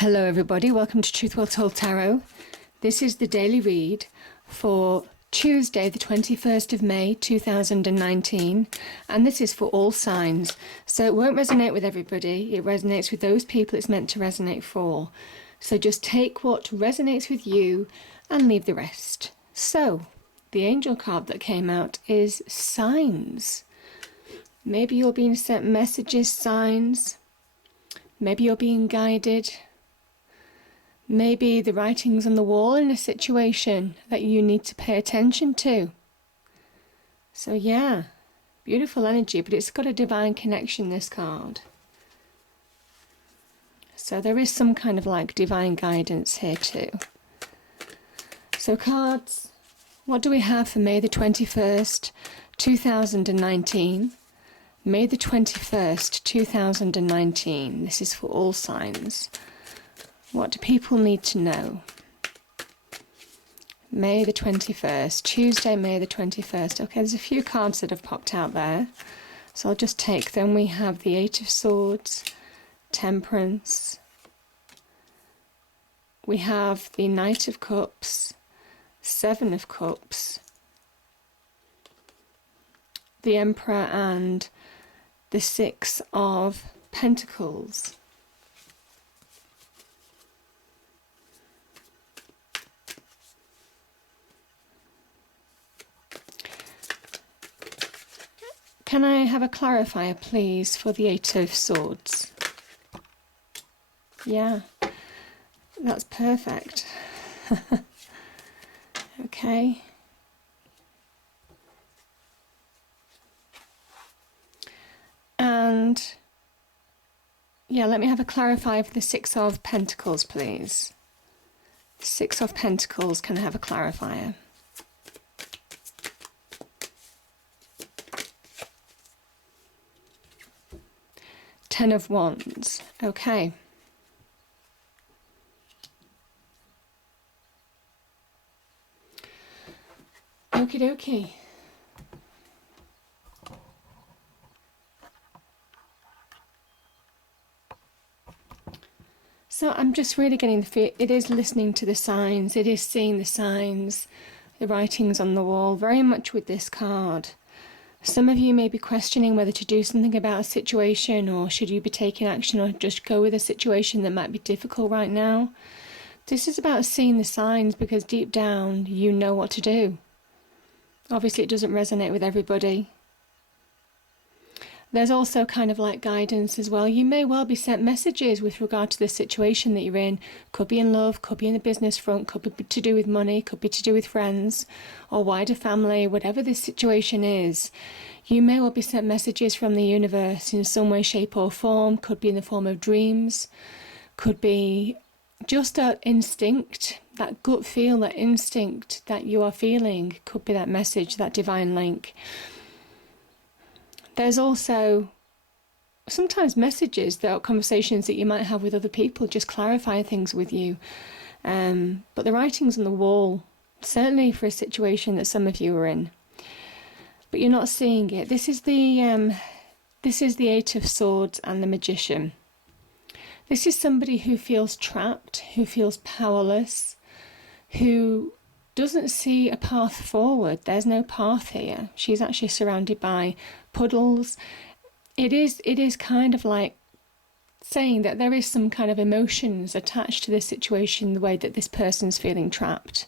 Hello everybody, welcome to Truth Well Told Tarot. This is the daily read for Tuesday the 21st of May 2019, and this is for all signs. So it won't resonate with everybody, it resonates with those people it's meant to resonate for. So just take what resonates with you and leave the rest. So the angel card that came out is signs. Maybe you're being sent messages, signs. Maybe you're being guided. Maybe the writings on the wall in a situation that you need to pay attention to. So yeah, beautiful energy, but it's got a divine connection, this card. So there is some kind of like divine guidance here too. So cards, what do we have for May the 21st, 2019? May the 21st, 2019. This is for all signs. What do people need to know? May the 21st, Tuesday, May the 21st. Okay, there's a few cards that have popped out there, so I'll just take them. We have the Eight of Swords, Temperance. We have the Knight of Cups, Seven of Cups, the Emperor, and the Six of Pentacles. Can I have a clarifier, please, for the Eight of Swords? Yeah, that's perfect. Okay. And, yeah, let me have a clarifier for the Six of Pentacles, please. Six of Pentacles, can I have a clarifier? Ten of Wands. Okay. Okie dokie. So I'm just really getting the feel. It is listening to the signs. It is seeing the signs, the writings on the wall, very much with this card. Some of you may be questioning whether to do something about a situation, or should you be taking action, or just go with a situation that might be difficult right now. This is about seeing the signs, because deep down you know what to do. Obviously it doesn't resonate with everybody. There's also kind of like guidance as well. You may well be sent messages with regard to the situation that you're in. Could be in love, could be in the business front, could be to do with money, could be to do with friends or wider family, whatever this situation is. You may well be sent messages from the universe in some way, shape or form. Could be in the form of dreams, could be just that instinct, that gut feel, that instinct that you are feeling. Could be that message, that divine link. There's also sometimes messages that are conversations that you might have with other people, just clarify things with you. But the writings on the wall, certainly for a situation that some of you are in, but you're not seeing it. This is the Eight of Swords and the Magician. This is somebody who feels trapped, who feels powerless, who doesn't see a path forward. There's no path here. She's actually surrounded by puddles. It is kind of like saying that there is some kind of emotions attached to this situation, the way that this person's feeling trapped.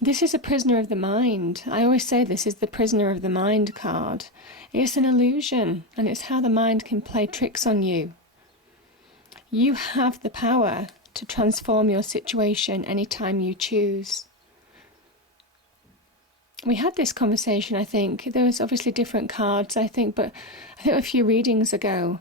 This is a prisoner of the mind. I always say this is the prisoner of the mind card. It's an illusion, and it's how the mind can play tricks on you. You have the power to transform your situation anytime you choose. We had this conversation, I think. There was obviously different cards, I think, but I think a few readings ago.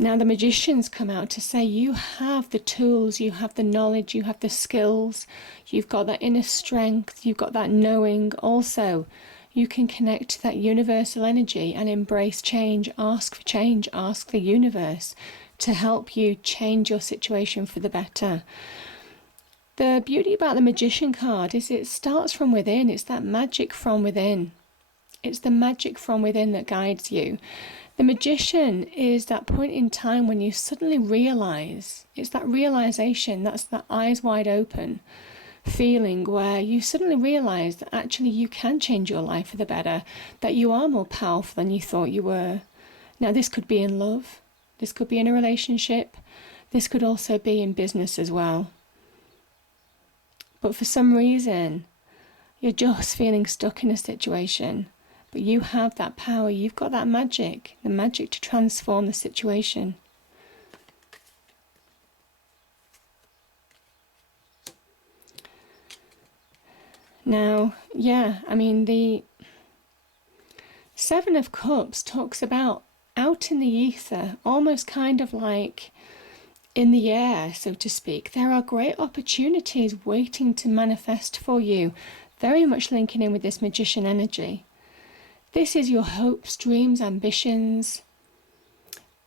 Now the Magician's come out to say you have the tools, you have the knowledge, you have the skills, you've got that inner strength, you've got that knowing. Also, you can connect to that universal energy and embrace change. Ask for change, ask the universe to help you change your situation for the better. The beauty about the Magician card is it starts from within. It's that magic from within. It's the magic from within that guides you. The Magician is that point in time when you suddenly realise, it's that realisation, that's that eyes wide open feeling where you suddenly realise that actually you can change your life for the better, that you are more powerful than you thought you were. Now, this could be in love, this could be in a relationship, this could also be in business as well. But for some reason, you're just feeling stuck in a situation, but you have that power, you've got that magic, the magic to transform the situation. Now, the Seven of Cups talks about out in the ether, almost kind of like in the air, so to speak. There are great opportunities waiting to manifest for you, very much linking in with this Magician energy. This is your hopes, dreams, ambitions.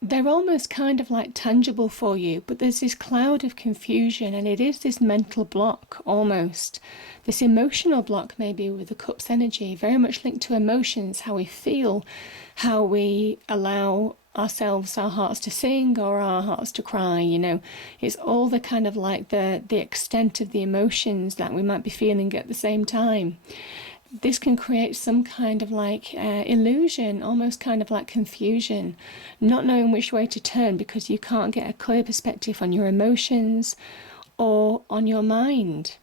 They're almost kind of like tangible for you, but there's this cloud of confusion, and it is this mental block almost. This emotional block maybe with the Cups energy, very much linked to emotions, how we feel, how we allow ourselves, our hearts to sing or our hearts to cry, It's all the kind of like the extent of the emotions that we might be feeling at the same time. This can create some kind of like illusion, almost kind of like confusion, not knowing which way to turn because you can't get a clear perspective on your emotions or on your mind.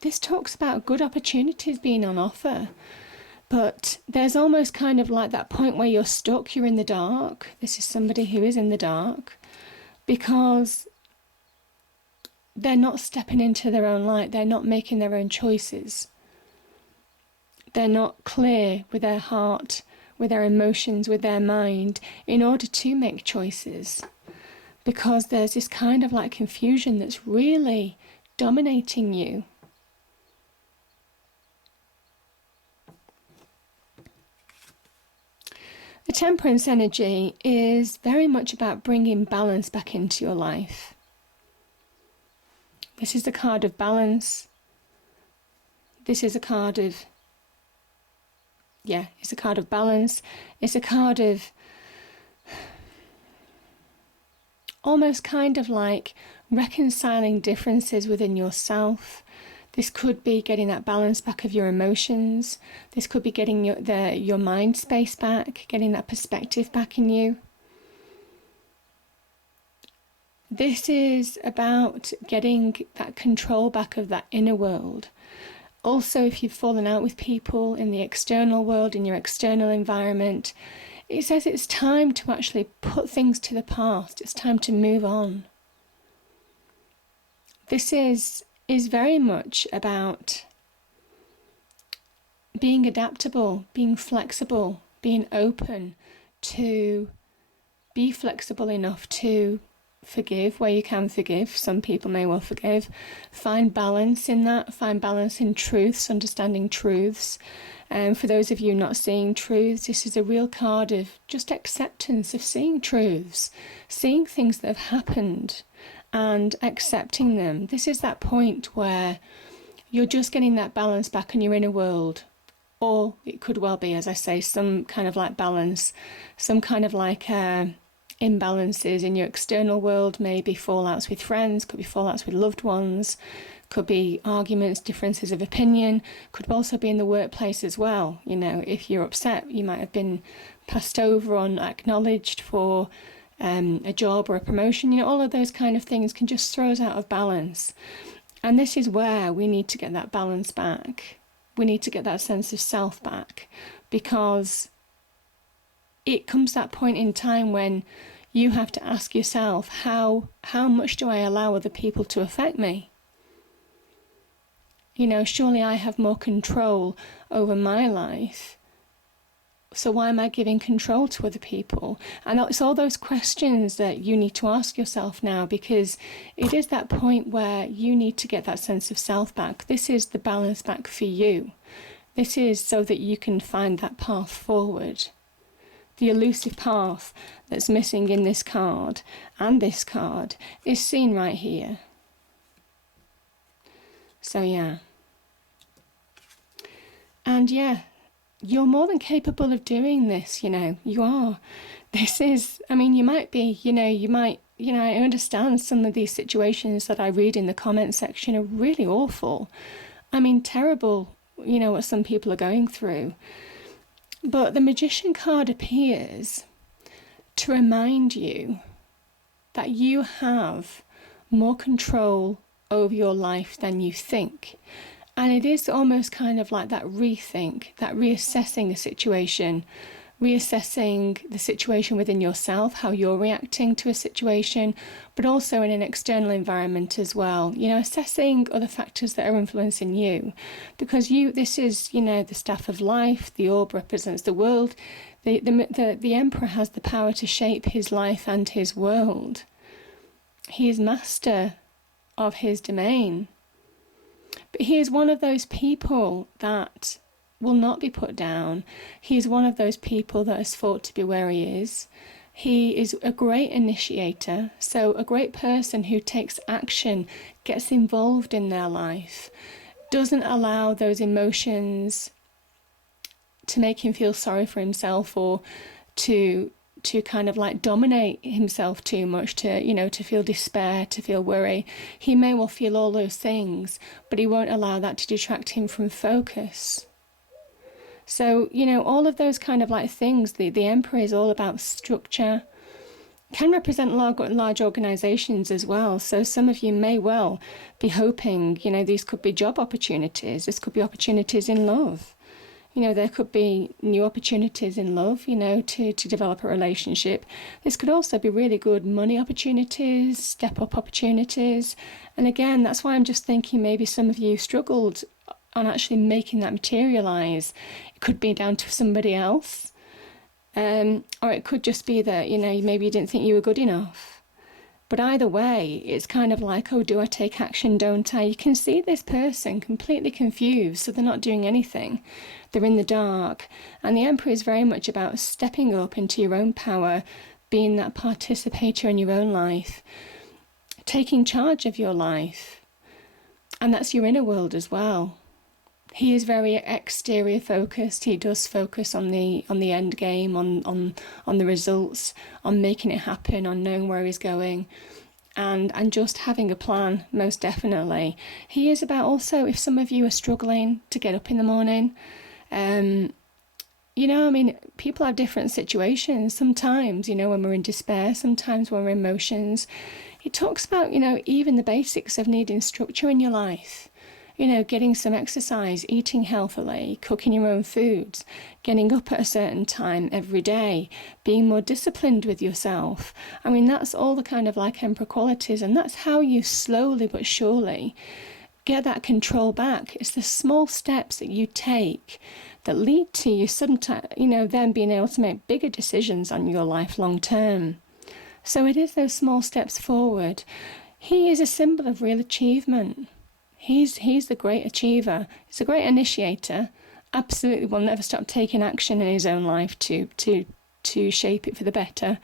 This talks about good opportunities being on offer, but there's almost kind of like that point where you're stuck, you're in the dark. This is somebody who is in the dark because they're not stepping into their own light, they're not making their own choices. They're not clear with their heart, with their emotions, with their mind, in order to make choices. Because there's this kind of like confusion that's really dominating you. The Temperance energy is very much about bringing balance back into your life. This is the card of balance. This is a card of it's a card of balance. It's a card of almost kind of like reconciling differences within yourself. This could be getting that balance back of your emotions. This could be getting your mind space back, getting that perspective back in you. This is about getting that control back of that inner world. Also, if you've fallen out with people in the external world, in your external environment, it says it's time to actually put things to the past. It's time to move on. This is very much about being adaptable, being flexible, being open to be flexible enough to forgive where you can forgive. Some people may well forgive. Find balance in that. Find balance in truths, understanding truths. For those of you not seeing truths, this is a real card of just acceptance of seeing truths, seeing things that have happened and accepting them. This is that point where you're just getting that balance back in your inner world. Or it could well be, as I say, some kind of like balance, some kind of like imbalances in your external world, maybe fallouts with friends, could be fallouts with loved ones, could be arguments, differences of opinion, could also be in the workplace as well. If you're upset, you might have been passed over or not acknowledged for a job or a promotion. All of those kind of things can just throw us out of balance. And this is where we need to get that balance back. We need to get that sense of self back, because it comes that point in time when you have to ask yourself, how much do I allow other people to affect me? Surely I have more control over my life. So why am I giving control to other people? And it's all those questions that you need to ask yourself now, because it is that point where you need to get that sense of self back. This is the balance back for you. This is so that you can find that path forward. The elusive path that's missing in this card and this card is seen right here. So And you're more than capable of doing this, you are. This is, you might be, I understand some of these situations that I read in the comment section are really awful. Terrible, what some people are going through. But the Magician card appears to remind you that you have more control over your life than you think. And it is almost kind of like that rethink, that reassessing a situation, reassessing the situation within yourself, how you're reacting to a situation, but also in an external environment as well. Assessing other factors that are influencing you. Because this is, the staff of life, the orb represents the world. The Emperor has the power to shape his life and his world. He is master of his domain. But he is one of those people that will not be put down. He is one of those people that has fought to be where he is. He is a great initiator, so a great person who takes action, gets involved in their life, doesn't allow those emotions to make him feel sorry for himself or to kind of like dominate himself too much, to feel despair, to feel worry. He may well feel all those things, but he won't allow that to detract him from focus. So, all of those kind of like things, the Emperor is all about structure, can represent large organizations as well. So some of you may well be hoping, these could be job opportunities, this could be opportunities in love. There could be new opportunities in love, to develop a relationship. This could also be really good money opportunities, step-up opportunities. And again, that's why I'm just thinking maybe some of you struggled on actually making that materialise. It could be down to somebody else. Or it could just be that, maybe you didn't think you were good enough. But either way, it's kind of like, oh, do I take action, don't I? You can see this person completely confused, so they're not doing anything. They're in the dark. And the Emperor is very much about stepping up into your own power, being that participator in your own life, taking charge of your life. And that's your inner world as well. He is very exterior focused. He does focus on the end game, on the results, on making it happen, on knowing where he's going, and just having a plan, most definitely. He is about also, if some of you are struggling to get up in the morning, people have different situations. Sometimes, when we're in despair, sometimes when we're in emotions. He talks about, even the basics of needing structure in your life. Getting some exercise, eating healthily, cooking your own foods, getting up at a certain time every day, being more disciplined with yourself. That's all the kind of like Emperor qualities, and that's how you slowly but surely get that control back. It's the small steps that you take that lead to you sometimes, then being able to make bigger decisions on your life long term. So it is those small steps forward. He is a symbol of real achievement. He's the great achiever. He's a great initiator. Absolutely will never stop taking action in his own life to shape it for the better.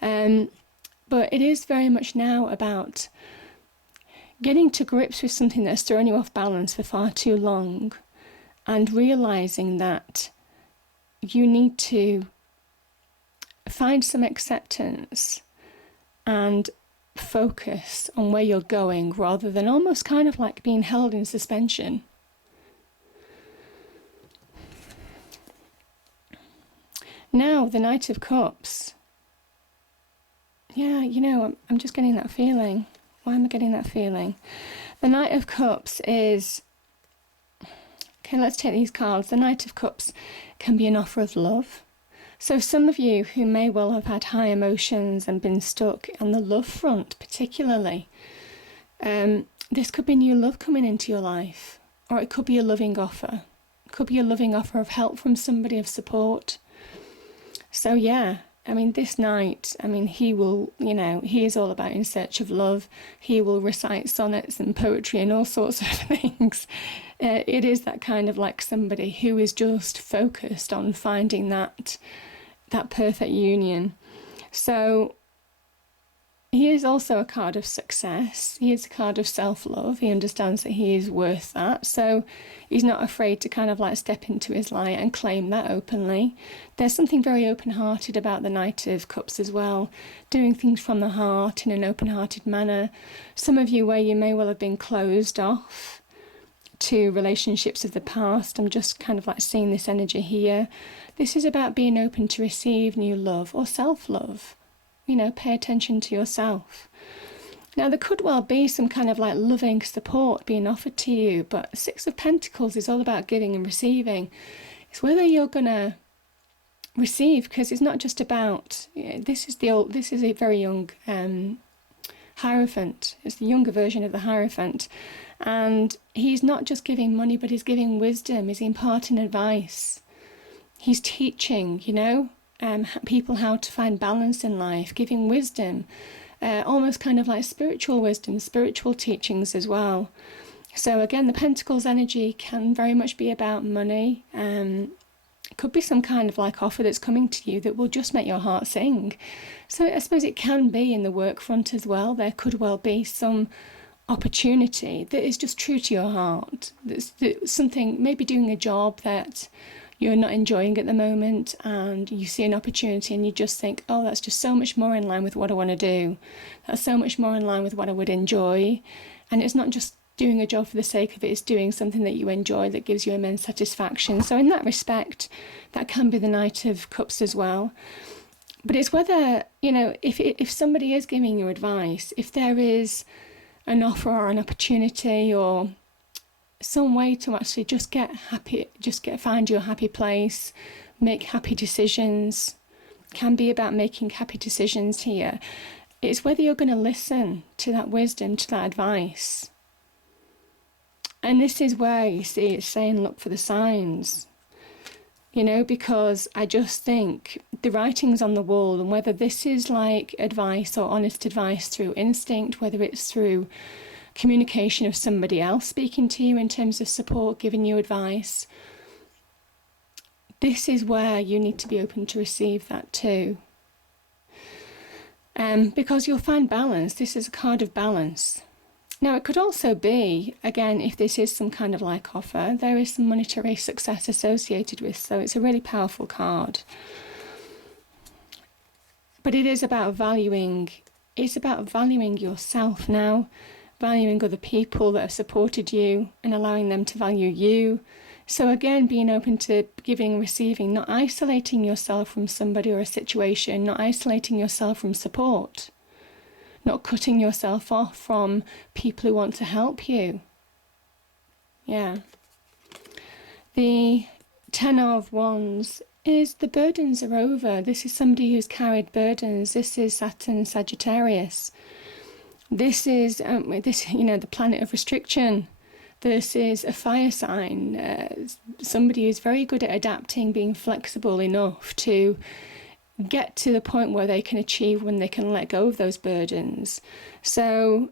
But it is very much now about getting to grips with something that's thrown you off balance for far too long and realising that you need to find some acceptance and focus on where you're going rather than almost kind of like being held in suspension. Now, the Knight of Cups. Yeah, I'm just getting that feeling. Why am I getting that feeling? The Knight of Cups is... Okay, let's take these cards. The Knight of Cups can be an offer of love. So some of you who may well have had high emotions and been stuck on the love front particularly, this could be new love coming into your life, or it could be a loving offer. It could be a loving offer of help from somebody, of support. So yeah, this knight, he will, he is all about in search of love. He will recite sonnets and poetry and all sorts of things. It is that kind of like somebody who is just focused on finding that perfect union. So he is also a card of success. He is a card of self-love. He understands that he is worth that. So he's not afraid to kind of like step into his light and claim that openly. There's something very open-hearted about the Knight of Cups as well, doing things from the heart in an open-hearted manner. Some of you where you may well have been closed off to relationships of the past. I'm just kind of like seeing this energy here. This is about being open to receive new love or self-love. You know, pay attention to yourself. Now, there could well be some kind of like loving support being offered to you, but Six of Pentacles is all about giving and receiving. It's whether you're going to receive, because it's not just about, this is a very young Hierophant. It's the younger version of the Hierophant. And he's not just giving money, but he's giving wisdom. He's imparting advice. He's teaching, people how to find balance in life, giving wisdom, almost kind of like spiritual wisdom, spiritual teachings as well. So again, the Pentacles energy can very much be about money. It could be some kind of like offer that's coming to you that will just make your heart sing. So I suppose it can be in the work front as well. There could well be some opportunity that is just true to your heart. That's something, maybe doing a job that you're not enjoying at the moment, and you see an opportunity and you just think, oh, that's just so much more in line with what I want to do. That's so much more in line with what I would enjoy. And it's not just doing a job for the sake of it, it's doing something that you enjoy that gives you immense satisfaction. So in that respect, that can be the Knight of Cups as well. But it's whether, if somebody is giving you advice, if there is an offer or an opportunity or some way to actually just get happy, find your happy place, make happy decisions, can be about making happy decisions here. It's whether you're going to listen to that wisdom, to that advice. And this is where you see it's saying look for the signs, because I just think the writing's on the wall, and whether this is like advice or honest advice through instinct, whether it's through communication of somebody else speaking to you in terms of support, giving you advice, this is where you need to be open to receive that too. Because you'll find balance. This is a card of balance. Now, it could also be, again, if this is some kind of like offer, there is some monetary success associated with, so it's a really powerful card. But it is about valuing yourself now, valuing other people that have supported you and allowing them to value you. So again, being open to giving and receiving, not isolating yourself from somebody or a situation, not isolating yourself from support, not cutting yourself off from people who want to help you. Yeah. The Ten of Wands is the burdens are over. This is somebody who's carried burdens. This is Saturn, Sagittarius. This is the planet of restriction. This is a fire sign. Somebody who's very good at adapting, being flexible enough to get to the point where they can achieve when they can let go of those burdens. So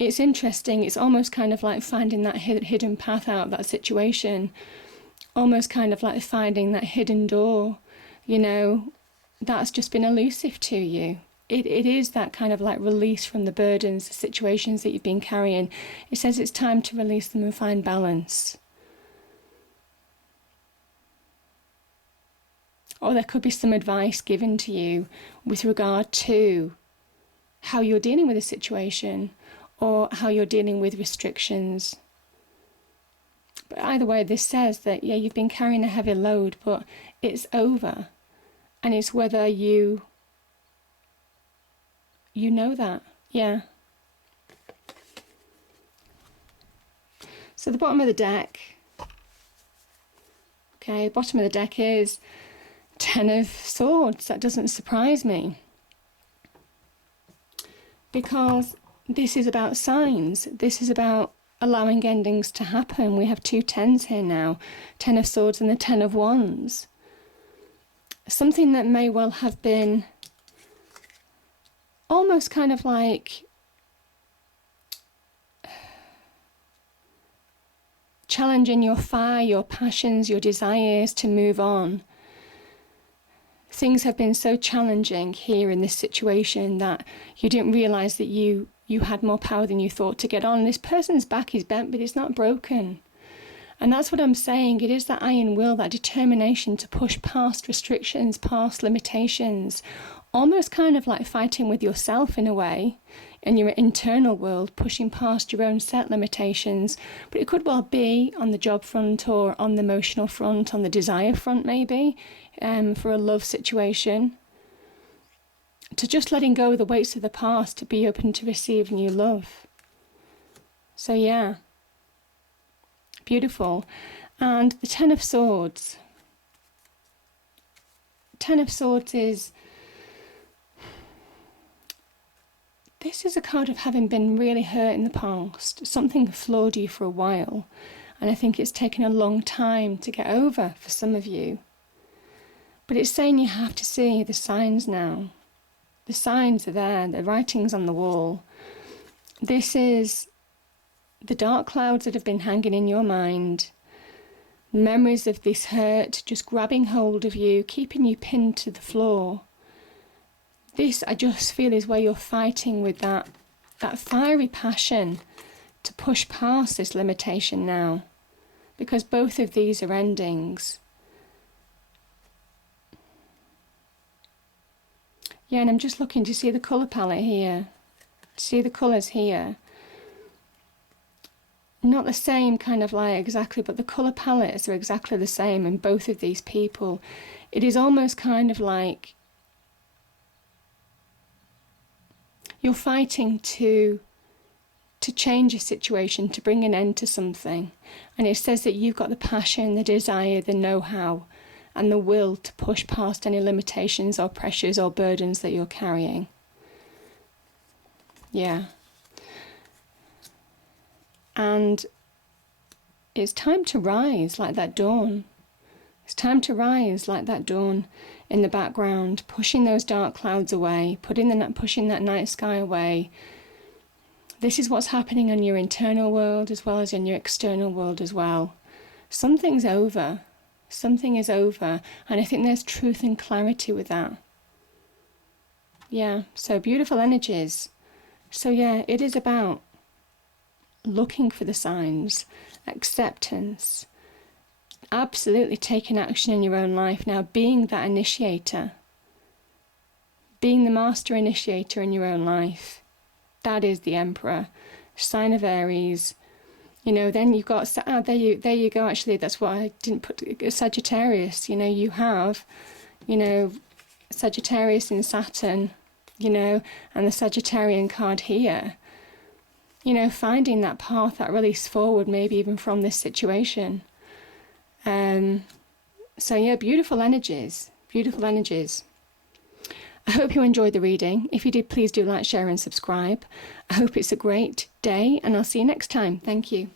it's interesting. It's almost kind of like finding that hidden path out of that situation. Almost kind of like finding that hidden door, that's just been elusive to you. It is that kind of like release from the burdens, the situations that you've been carrying. It says it's time to release them and find balance. Or there could be some advice given to you with regard to how you're dealing with a situation or how you're dealing with restrictions. But either way, this says that, you've been carrying a heavy load, but it's over. And it's whether you know that. Yeah. So the bottom of the deck. Okay, bottom of the deck is Ten of Swords. That doesn't surprise me, because this is about signs. This is about allowing endings to happen. We have two tens here now, Ten of Swords and the Ten of Wands. Something that may well have been almost kind of like challenging your fire, your passions, your desires to move on. things have been so challenging here in this situation that you didn't realize that you had more power than you thought to get on. This person's back is bent, but it's not broken. And that's what I'm saying. It is that iron will, that determination to push past restrictions, past limitations, almost kind of like fighting with yourself in a way, in your internal world, pushing past your own set limitations. But it could well be on the job front or on the emotional front, on the desire front maybe, for a love situation. To just letting go of the weights of the past, to be open to receive new love. So yeah. Beautiful. And the Ten of Swords. Ten of Swords is... This is a card of having been really hurt in the past. Something flawed you for a while. And I think it's taken a long time to get over for some of you. But it's saying you have to see the signs now. The signs are there. The writing's on the wall. This is... the dark clouds that have been hanging in your mind, memories of this hurt just grabbing hold of you, keeping you pinned to the floor. This, I just feel, is where you're fighting with that fiery passion to push past this limitation now, because both of these are endings. Yeah, and I'm just looking to see the colour palette here, see the colours here. Not the same kind of like exactly, but the colour palettes are exactly the same in both of these people. It is almost kind of like you're fighting to change a situation, to bring an end to something. And it says that you've got the passion, the desire, the know-how, and the will to push past any limitations or pressures or burdens that you're carrying. Yeah. And it's time to rise like that dawn. It's time to rise like that dawn in the background, pushing those dark clouds away, pushing that night sky away. This is what's happening in your internal world as well as in your external world as well. Something's over. Something is over. And I think there's truth and clarity with that. Yeah, so beautiful energies. So yeah, it is about looking for the signs, acceptance, absolutely taking action in your own life now, being that initiator, being the master initiator in your own life. That is the Emperor, sign of Aries. You know, then you've got, there you go, actually, that's why I didn't put Sagittarius. You know, you have, you know, Sagittarius in Saturn, you know, and the Sagittarian card here. You know, finding that path, that release forward, maybe even from this situation. So yeah, beautiful energies, beautiful energies. I hope you enjoyed the reading. If you did, please do like, share and subscribe. I hope it's a great day and I'll see you next time. Thank you.